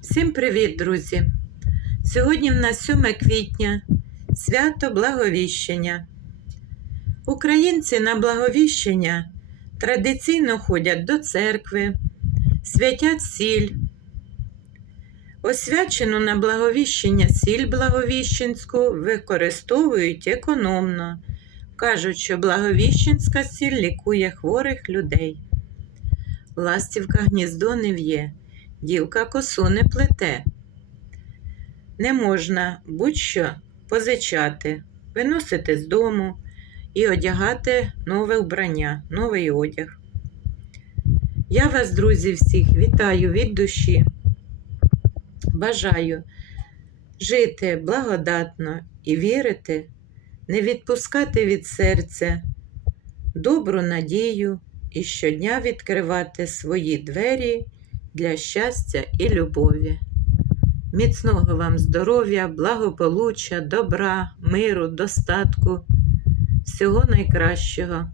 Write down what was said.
Всім привіт, друзі! Сьогодні в нас 7 квітня, свято Благовіщення. Українці на Благовіщення традиційно ходять до церкви, святять сіль. Освячену на Благовіщення сіль Благовіщенську використовують економно. Кажуть, що Благовіщенська сіль лікує хворих людей. Ластівка гніздо не в'є, дівка косу не плете. Не можна будь-що позичати, виносити з дому і одягати нове вбрання, новий одяг. Я вас, друзі, всіх вітаю від душі. Бажаю жити благодатно і вірити, не відпускати від серця добру надію і щодня відкривати свої двері для щастя і любові. Міцного вам здоров'я, благополуччя, добра, миру, достатку, всього найкращого.